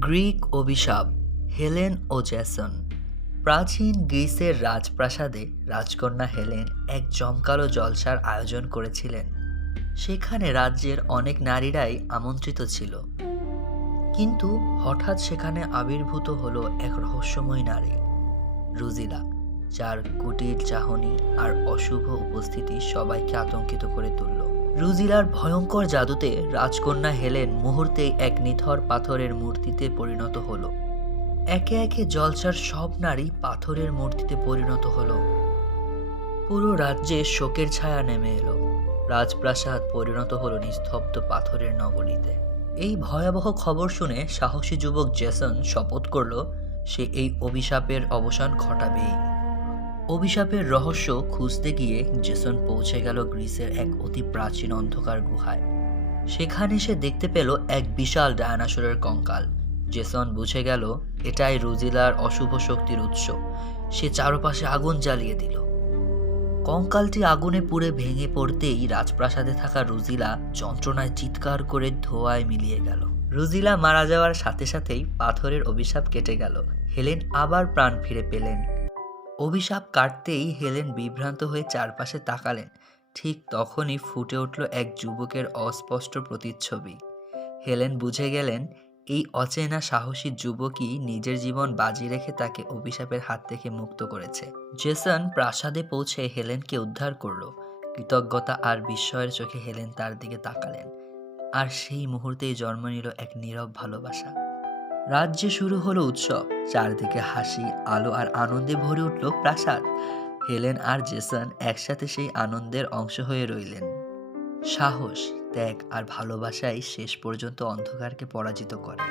Greek অভিশাপ, Helen ও Jason. প্রাচীন গ্রিসের রাজপ্রাসাদে রাজকন্যা হেলেন এক জমকালো জলসার আয়োজন করেছিলেন। সেখানে রাজ্যের অনেক নারীরাই আমন্ত্রিত ছিল। কিন্তু হঠাৎ সেখানে আবির্ভূত হলো এক রহস্যময় নারী, রুজিলা, যার কুটির চাহনি আর অশুভ উপস্থিতি সবাইকে আতঙ্কিত করে তুলল। রুজিলার ভয়ঙ্কর জাদুতে রাজকন্যা হেলেন মুহূর্তেই এক নিথর পাথরের মূর্তিতে পরিণত হলো। একে একে জলসার সব নারী পাথরের মূর্তিতে পরিণত হলো। পুরো রাজ্যে শোকের ছায়া নেমে এলো। রাজপ্রাসাদ পরিণত হলো নিস্তব্ধ পাথরের নগরীতে। এই ভয়াবহ খবর শুনে সাহসী যুবক জেসন শপথ করল, সে এই অভিশাপের অবসান ঘটাবেই। অভিশাপের রহস্য খুঁজতে গিয়ে জেসন পৌঁছে গেল গ্রিসের এক অতি প্রাচীন অন্ধকার গুহায়। সেখানে সে দেখতে পেল এক বিশাল ডায়নাসোরের কঙ্কাল। জেসন বুঝে গেল, এটাই রুজিলার অশুভ শক্তির উৎস। সে চারপাশে আগুন জ্বালিয়ে দিল। কঙ্কালটি আগুনে পুড়ে ভেঙে পড়তেই রাজপ্রাসাদে থাকা রুজিলা যন্ত্রণায় চিৎকার করে ধোঁয়ায় মিলিয়ে গেল। রুজিলা মারা যাওয়ার সাথে সাথেই পাথরের অভিশাপ কেটে গেল। হেলেন আবার প্রাণ ফিরে পেলেন। অভিশাপ কাটতেই হেলেন বিভ্রান্ত হয়ে চারপাশে তাকালেন। ঠিক তখনই ফুটে উঠল এক যুবকের অস্পষ্ট প্রতিচ্ছবি। হেলেন বুঝে গেলেন, এই অচেনা সাহসী যুবকই নিজের জীবন বাজি রেখে তাকে অভিশাপের হাত থেকে মুক্ত করেছে। জেসন প্রাসাদে পৌঁছে হেলেনকে উদ্ধার করল। কৃতজ্ঞতা আর বিস্ময়ের চোখে হেলেন তার দিকে তাকালেন। আর সেই মুহূর্তেই জন্ম নিল এক নীরব ভালোবাসা। রাজ্যে শুরু হলো উৎসব। চারদিকে হাসি, আলো আর আনন্দে ভরে উঠল প্রাসাদ। হেলেন আর জেসন একসাথে সেই আনন্দের অংশ হয়ে রইলেন। সাহস, ত্যাগ আর ভালোবাসাই শেষ পর্যন্ত অন্ধকারকে পরাজিত করে।